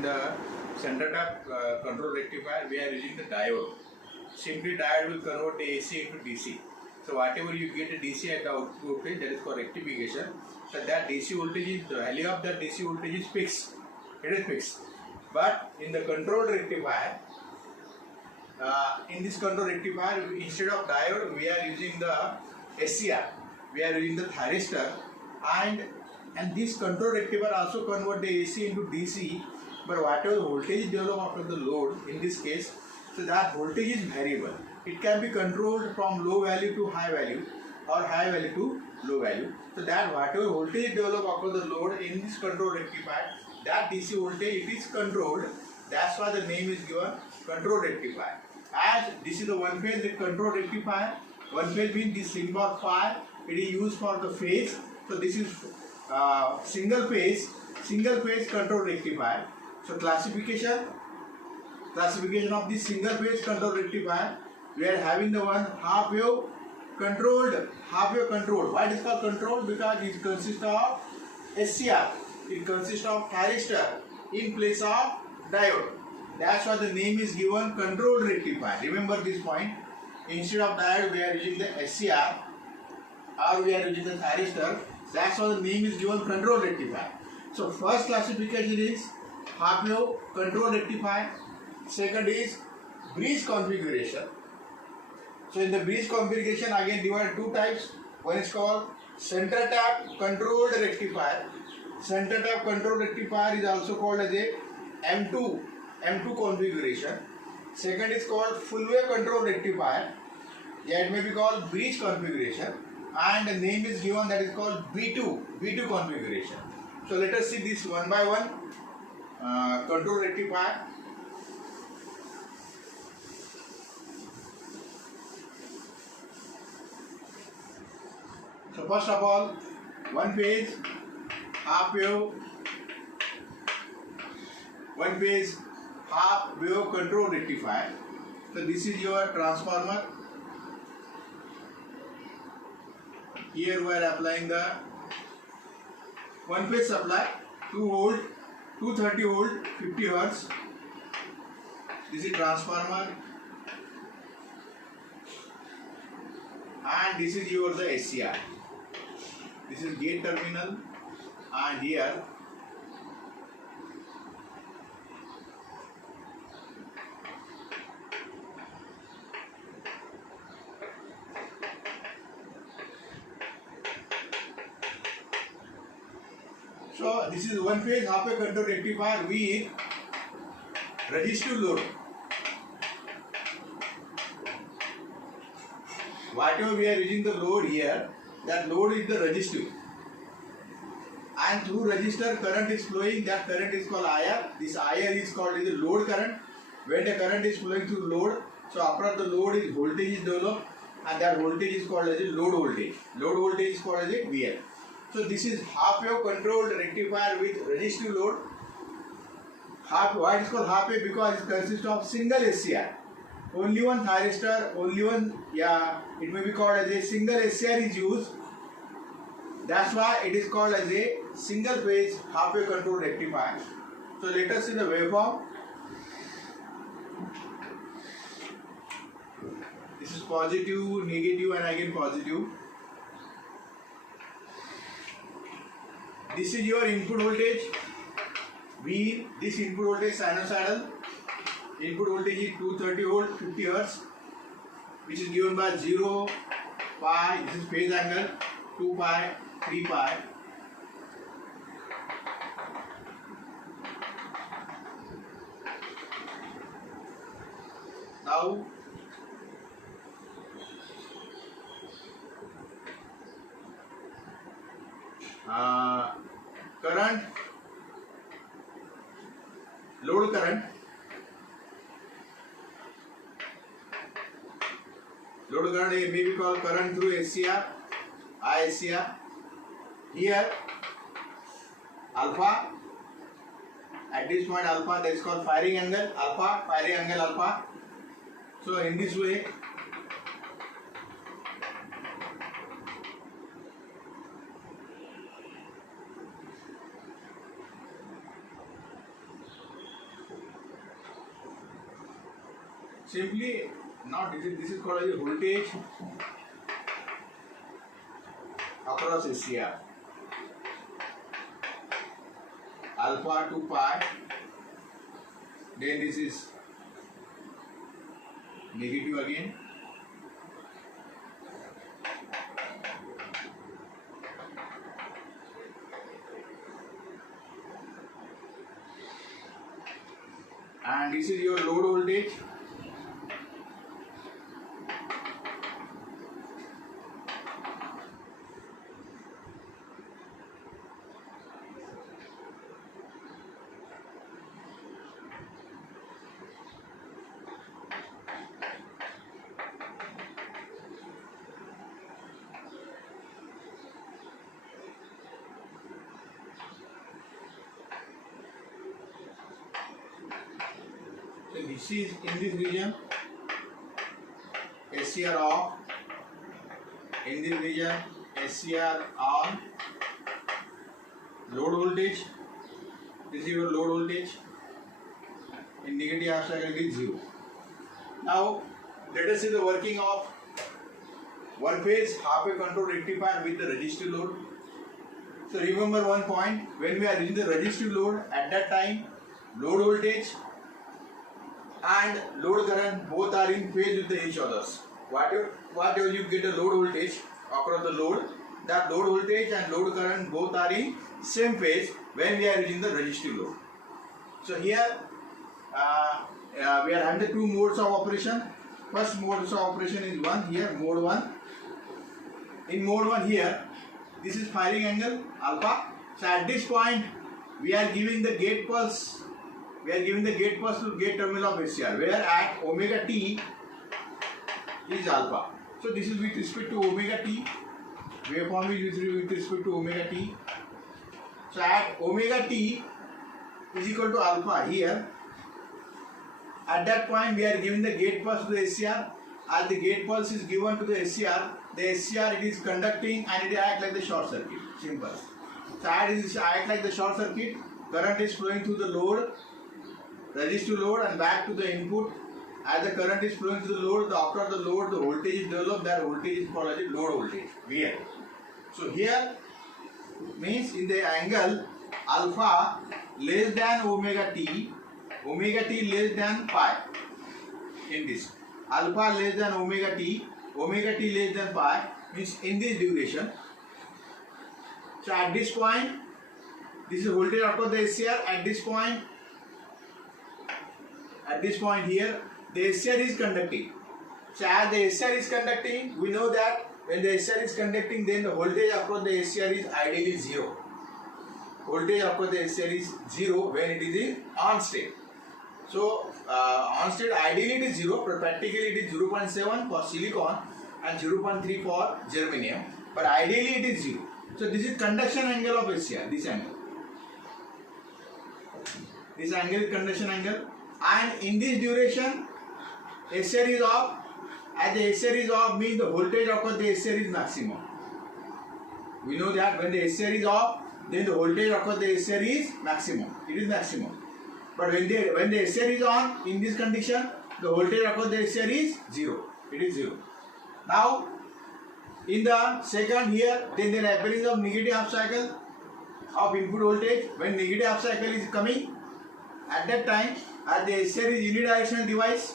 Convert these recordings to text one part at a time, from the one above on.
in the center tap control rectifier, we are using the diode. Simply diode will convert the AC into DC. So whatever you get a DC at the output voltage, that is called rectification. So that DC voltage is, the value of that DC voltage is fixed. It is fixed. But in the control rectifier, in this control rectifier, instead of diode, we are using the SCR. We are using the thyristor, and this control rectifier also convert the AC into DC. But whatever voltage developed after the load, in this case, so that voltage is variable. It can be controlled from low value to high value, or high value to low value. So that whatever voltage developed after the load in this control rectifier, that DC voltage, it is controlled. That's why the name is given control rectifier. As this is the one phase control rectifier, one phase means this symbol phi, it is used for the phase. So this is single phase control rectifier. So classification of this single phase control rectifier, we are having the one half wave controlled. Why it is called controlled? Because it consists of SCR, it consists of thyristor in place of diode. That's why the name is given controlled rectifier. Remember this point. Instead of diode, we are using the SCR, or we are using the thyristor. That's why the name is given controlled rectifier. So first classification is half wave control rectifier. Second is bridge configuration. So in the bridge configuration, again divided two types. One is called center tap controlled rectifier. Center tap control rectifier is also called as a M2 configuration. Second is called full wave control rectifier. That may be called bridge configuration, and the name is given, that is called B2 configuration. So let us see this one by one. Control rectifier. So first of all, one phase half wave control rectifier. So this is your transformer. Here we are applying the one phase supply, 2 volt, 230 volt, 50 hertz. This is transformer, and this is your the SCR. This is gate terminal, and here so this is one phase half wave control rectifier with resistive load. Whatever we are using the load here, that load is the resistive, and through resistor current is flowing. That current is called IR. This IR is called the load current. When the current is flowing through load, so after the load is voltage is developed, and that voltage is called as a load voltage. Load voltage is called as a VL. So this is half wave controlled rectifier with resistive load. Why it is called half wave? Because it consists of single SCR. Only one thyristor, only one, it may be called as a single SCR is used. That's why it is called as a single phase half wave control rectifier. So let us see the waveform. This is positive, negative, and again positive. This is your input voltage. This input voltage sinusoidal. Input voltage is 230 volt, 50 hertz, which is given by 0, pi, this is phase angle, 2 pi, 3 pi. Now, current, load current. Load current may be called current through SCR, ISCR. Here, alpha. At this point, alpha, that is called firing angle, alpha, firing angle alpha. So in this way, simply now this is called as voltage across SCR alpha to pi, then this is negative again, and this is your load voltage. So this is in this region SCR off, in this region SCR on, load voltage, this is your load voltage, in negative half cycle it is 0. Now let us see the working of one phase half wave control rectifier with the resistive load. So remember one point, when we are in the resistive load, at that time load voltage and load current both are in phase with each others. Whatever you get a load voltage across the load, that load voltage and load current both are in same phase when we are using the resistive load. So here we are having the two modes of operation. First mode of operation is one here, mode 1. In mode 1 here, this is firing angle alpha. So at this point we are giving the gate pulse. We are giving the gate pulse to gate terminal of SCR, where at omega t is alpha. So this is with respect to omega t. Waveform is with respect to omega t. So at omega t is equal to alpha here. At that point we are giving the gate pulse to the SCR. As the gate pulse is given to the SCR it is conducting and it acts like the short circuit. Simple. So it acts like the short circuit. Current is flowing through the load, resistive load, and back to the input. As the current is flowing through the load, after the load, the voltage is developed. That voltage is called as load voltage, VR. So here means in the angle alpha less than omega t less than pi. In this alpha less than omega t less than pi means in this duration. So at this point, this is voltage across the SCR. At this point here, the SCR is conducting. So as the SCR is conducting, we know that when the SCR is conducting, then the voltage across the SCR is ideally 0. Voltage across the SCR is 0 when it is in on state. So on state ideally it is 0, but practically it is 0.7 for silicon and 0.3 for germanium. But ideally it is 0. So this is conduction angle of SCR. This angle is conduction angle. And in this duration, SCR is off. As the SCR is off means the voltage across the SCR is maximum. We know that when the SCR is off, then the voltage across the SCR is maximum. It is maximum. But when the SCR is on, in this condition, the voltage across the SCR is 0. It is 0. Now, in the second here, then there is appearance of negative half cycle of input voltage. When negative half cycle is coming, at that time, as the SCR is unidirectional device,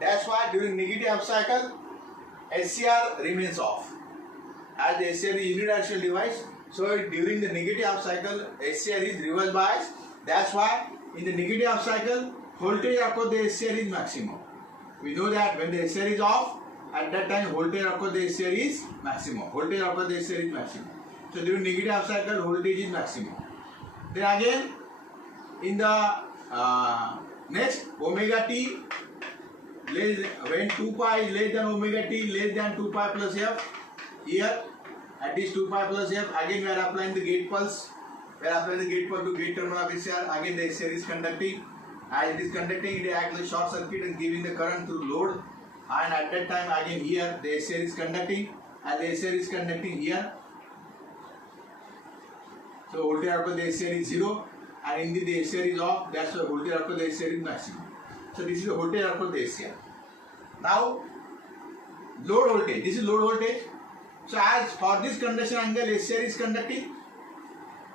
that's why during negative half cycle, SCR remains off. As the SCR is unidirectional device, so during the negative half cycle, SCR is reverse bias. That's why in the negative half cycle, voltage across the SCR is maximum. We know that when the SCR is off, at that time voltage across the SCR is maximum. So during negative half cycle, voltage is maximum. Then again, in the next omega t when 2 pi is less than omega t less than 2 pi plus f, here at this 2 pi plus f, again we are applying the gate pulse. To gate terminal of SCR. Again the SCR is conducting. As it is conducting, it acts like short circuit and giving the current through load. And at that time again here the SCR is conducting. As the SCR is conducting here, so voltage across the SCR is 0. and in the SCR is off, that's the voltage after the SCR is maximum. So this is the voltage after the SCR. Now load voltage, this is load voltage. So as for this conduction angle SCR is conducting.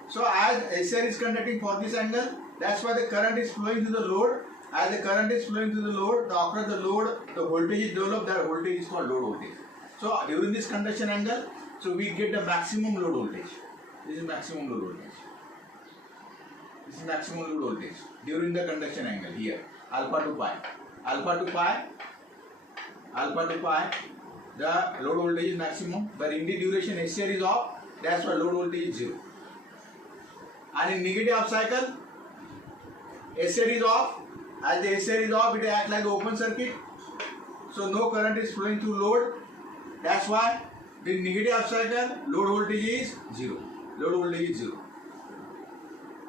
So as SCR is conducting for this angle, that's why the current is flowing through the load. As the current is flowing through the load, after the load, the voltage is developed, that voltage is called load voltage. So during this conduction angle, so we get the maximum load voltage. This is maximum load voltage. This is maximum load voltage during the conduction angle here, alpha to pi. Alpha to pi, the load voltage is maximum, but in the duration SCR is off, that's why load voltage is 0. And in negative half cycle, SCR is off. As the SCR is off, it acts like an open circuit. So no current is flowing through load. That's why the negative half cycle, load voltage is 0. Load voltage is 0.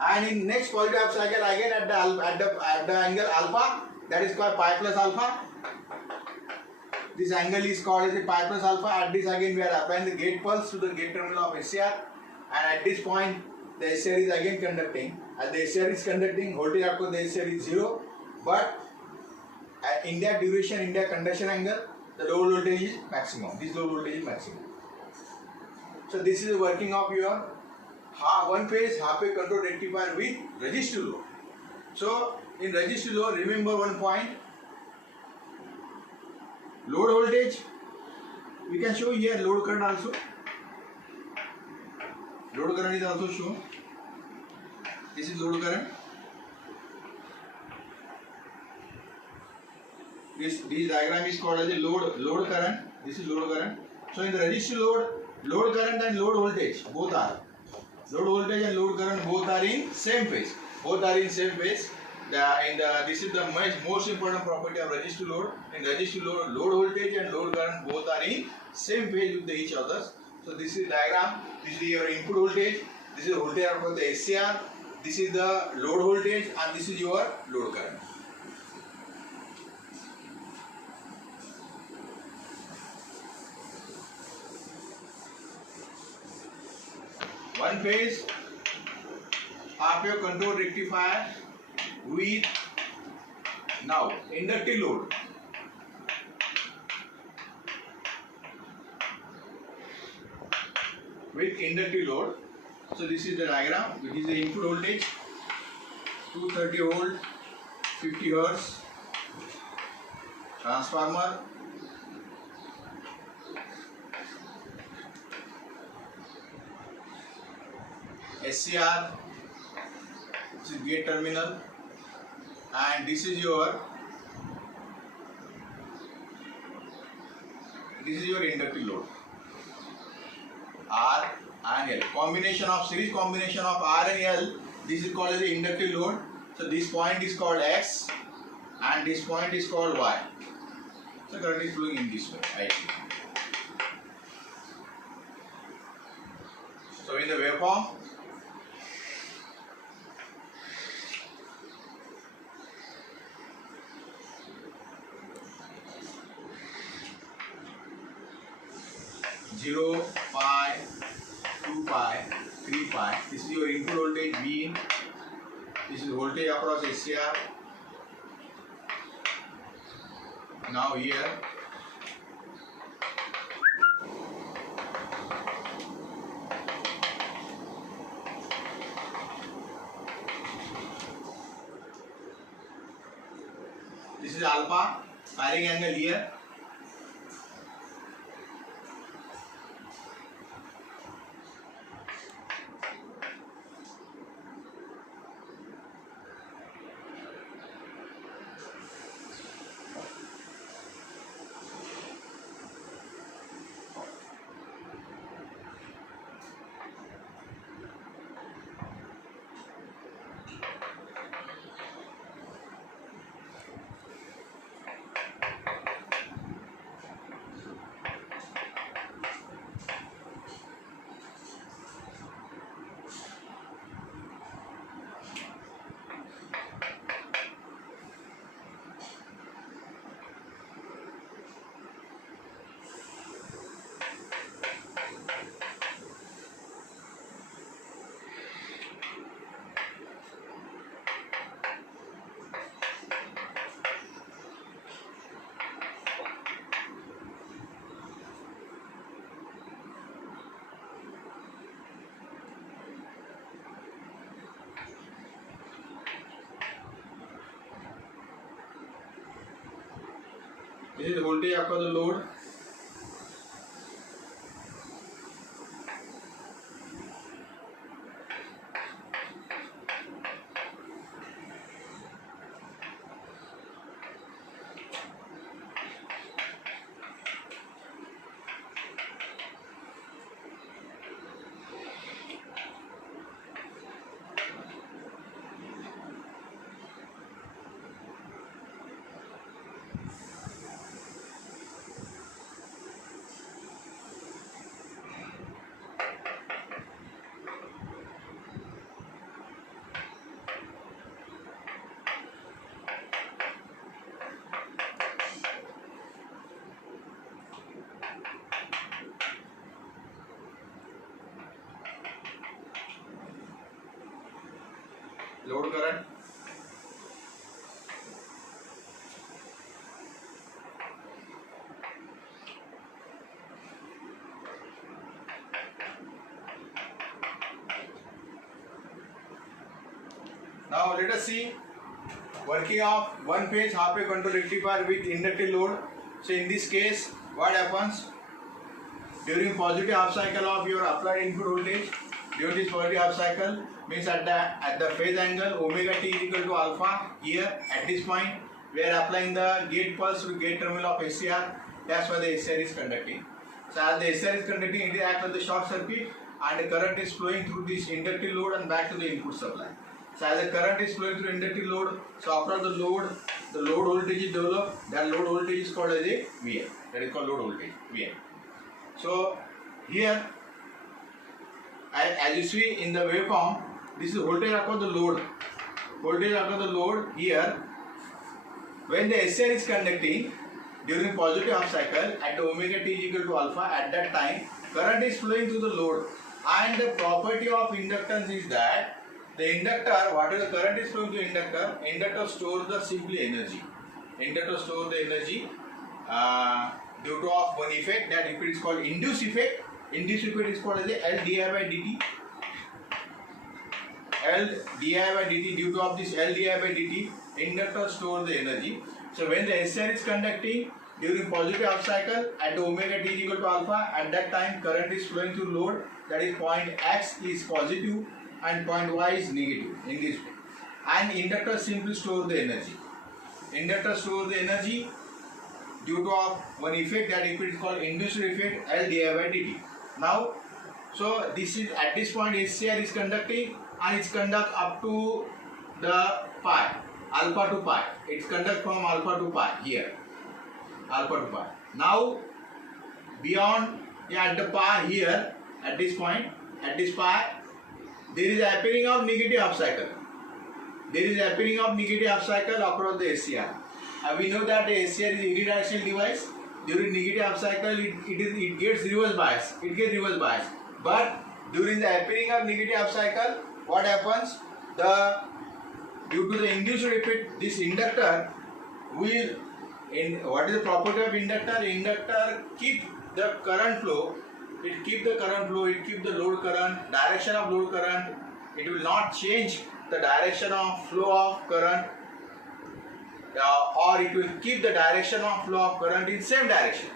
And in next positive half cycle, again at the angle alpha, that is called pi plus alpha. This angle is called as a pi plus alpha. At this again we are applying the gate pulse to the gate terminal of SCR, and at this point the SCR is again conducting. As the SCR is conducting, voltage after the SCR is 0, but in that duration, in that conduction angle, the load voltage is maximum. This load voltage is maximum. So this is the working of your one phase half wave control rectifier with resistive load. So in resistive load, remember one point. Load voltage, we can show here load current also. Load current is also shown. This is load current. This diagram is called as a load current. This is load current. So in the resistive load current and load voltage both are. Load voltage and load current both are in same phase. Both are in same phase. This is the most important property of resistive load. In resistive load, load voltage and load current both are in same phase with each other. So this is diagram. This is your input voltage. This is voltage for the SCR. This is the load voltage, and this is your load current. One phase half wave control rectifier with now inductive load. With inductive load. So this is the diagram, which is the input voltage 230 volt, 50 hertz transformer. SCR, this is gate terminal, and this is your inductive load R and L. Series combination of R and L. This is called as the inductive load. So this point is called X, and this point is called Y. So current is flowing in this way. Right? So in the waveform, zero, pi, 2 pi, 3 pi. This is your input voltage V in. This is voltage across SCR. Now here, this is alpha, firing angle here. This is the voltage across the load. Load current. Now let us see working of one phase half wave control rectifier with inductive load. So in this case, what happens during positive half cycle of your applied input voltage? During this positive half cycle means at the phase angle omega t is equal to alpha. Here at this point we are applying the gate pulse to gate terminal of SCR. That's why the SCR is conducting. So as the SCR is conducting, it acts as the short circuit and the current is flowing through this inductive load and back to the input supply. So as the current is flowing through inductive load, so after the load voltage is developed. That load voltage is called as a VM. That is called load voltage, VM. So here, as you see in the waveform, this is voltage across the load. Voltage across the load here. When the SCR is conducting during positive half cycle at the omega t is equal to alpha, at that time current is flowing through the load, and the property of inductance is that the inductor, whatever the current is flowing to inductor stores the simply energy. Inductor stores the energy due to of one effect, that effect is called induced effect. Induced effect is called as a L di by dt. L di by dt, due to of this L di by dt, inductor stores the energy. So when the SCR is conducting during positive half cycle at the omega t is equal to alpha, at that time current is flowing through load, that is point X is positive and point Y is negative in this way. And inductor simply stores the energy. Inductor stores the energy due to of one effect, that effect is called induced effect L di by dt. Now, so this is at this point SCR is conducting and it's conduct up to the pi, alpha to pi. It's conduct from alpha to pi here, alpha to pi. Now, beyond at the pi here, at this point, at this pi, there is appearing of negative half cycle. There is appearing of negative half cycle across the SCR. We know that the SCR is a unidirectional device. During negative half cycle, it gets reverse bias. It gets reverse bias. But during the appearing of negative half cycle, what happens? Due to the induced effect, this inductor will, what is the property of inductor? Inductor keep the current flow. It keep the current flow. It keep the load current, direction of load current. It will not change the direction of flow of current, or it will keep the direction of flow of current in same direction.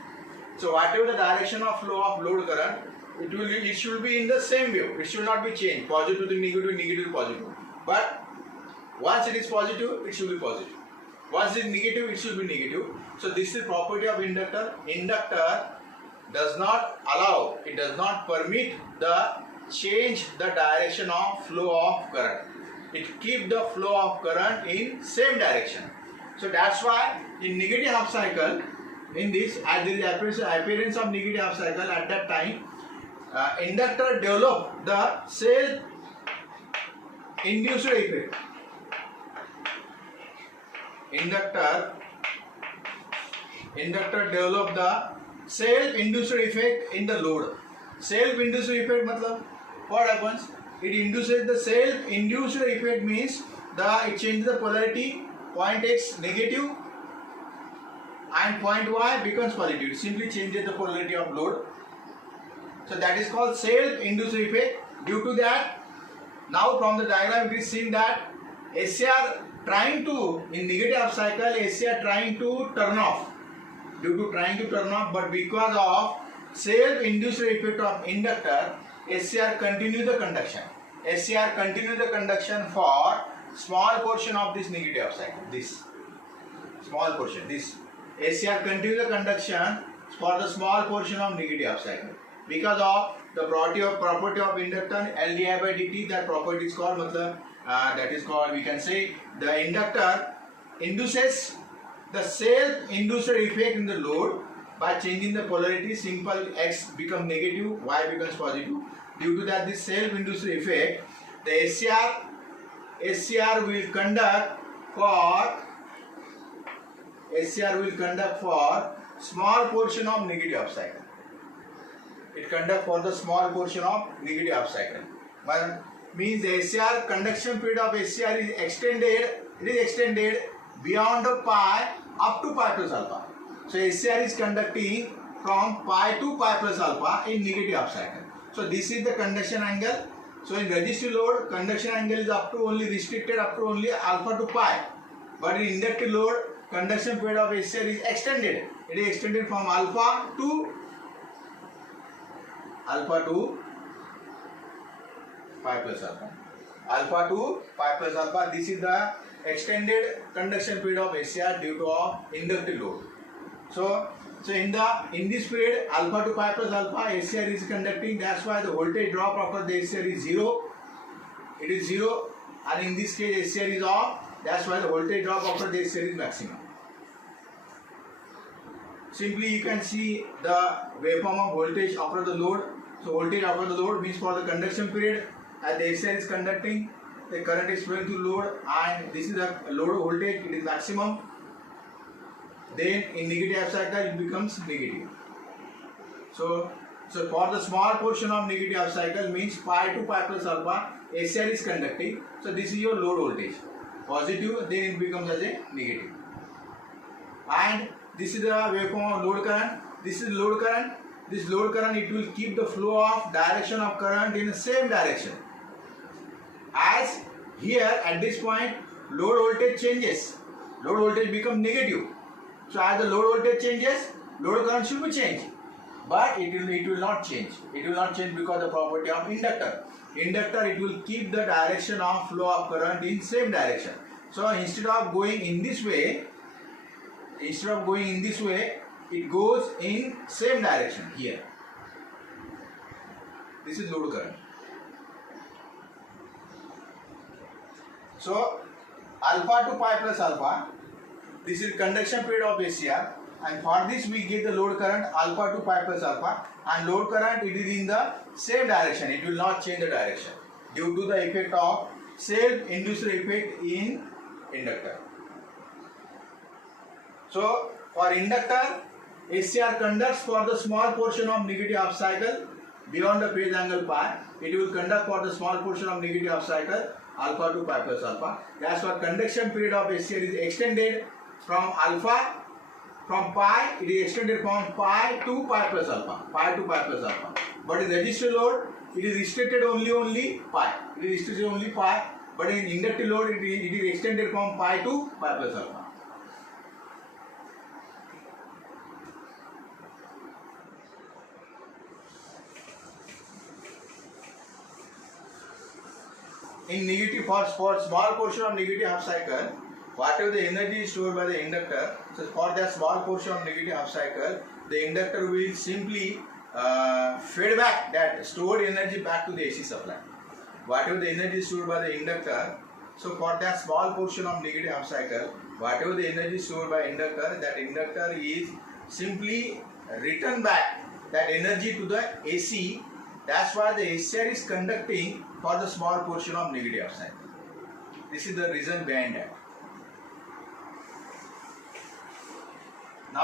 So whatever the direction of flow of load current, it should be in the same wave. It should not be changed. Positive to negative, negative to positive. But once it is positive, it should be positive. Once it is negative, it should be negative. So this is property of inductor. Inductor does not allow, it does not permit the change the direction of flow of current. It keep the flow of current in same direction. So that's why in negative half cycle, in this, as there is appearance of negative half cycle, at that time inductor develop the self induced effect. Inductor develop the self induced effect in the load. Self induced effect matlab what happens? It induces the self induced effect means it changes the polarity. Point X negative and point Y becomes positive. It simply changes the polarity of load. So that is called self-induced effect. Due to that, now from the diagram it is seen that SCR trying to, in negative half cycle, SCR trying to turn off. due to trying to turn off, but because of self-induced effect of inductor, SCR continue the conduction. SCR continue the conduction for small portion of this negative half cycle. This small portion, this SCR continue the conduction for the small portion of negative half cycle because of the property of inductor LdI by dt. That property is called that is called, we can say, the inductor induces the self-induced effect in the load by changing the polarity. Simple x become negative, y becomes positive. Due to that, this self-induced effect, the SCR will conduct for small portion of negative half cycle. It conduct for the small portion of negative half cycle. But means the SCR conduction period of SCR is extended beyond pi up to pi plus alpha. So SCR is conducting from pi to pi plus alpha in negative half cycle. So this is the conduction angle. So in resistive load, conduction angle is restricted up to only alpha to pi. But in inductive load, conduction period of SCR is extended. It is extended from alpha to pi plus alpha. Alpha to pi plus alpha. This is the extended conduction period of SCR due to inductive load. So in this period, alpha to pi plus alpha, SCR is conducting. That's why the voltage drop after the SCR is 0. It is 0, and in this case SCR is off. That's why the voltage drop after the SCR is maximum. Simply you can see the waveform of voltage after the load. So voltage after the load means for the conduction period, as the SCR is conducting, the current is flowing through load, and this is the load voltage. It is maximum. Then in negative half cycle it becomes negative. So for the small portion of negative half cycle means pi to pi plus alpha, SCR is conducting. So this is your load voltage. Positive, then it becomes as a negative. And this is the waveform of load current. This is load current. This load current, it will keep the flow of direction of current in the same direction. As here at this point, load voltage changes. Load voltage becomes negative. So as the load voltage changes, load current should be changed. But it will not change. It will not change because the property of inductor. Inductor, it will keep the direction of flow of current in same direction. So instead of going in this way, it goes in same direction here. This is load current. So alpha to pi plus alpha, this is conduction period of SCR, and for this we get the load current alpha to pi plus alpha, and load current, it is in the same direction. It will not change the direction due to the effect of self-induced effect in inductor. So for inductor, SCR conducts for the small portion of negative half cycle beyond the phase angle pi. It will conduct for the small portion of negative half cycle alpha to pi plus alpha. That's why conduction period of SCR is extended from pi, it is extended from pi to pi plus alpha. But in resistive load, it is restricted only pi. But in inductive load, it is extended from pi to pi plus alpha. In negative, for small portion of negative half cycle, whatever the energy is stored by the inductor, so for that small portion of negative half cycle, the inductor will simply feed back that stored energy back to the AC supply. Whatever the energy is stored by the inductor, so for that small portion of negative half cycle, whatever the energy is stored by inductor, that inductor is simply return back that energy to the AC. That's why the SCR is conducting for the small portion of negative half cycle. This is the reason behind that.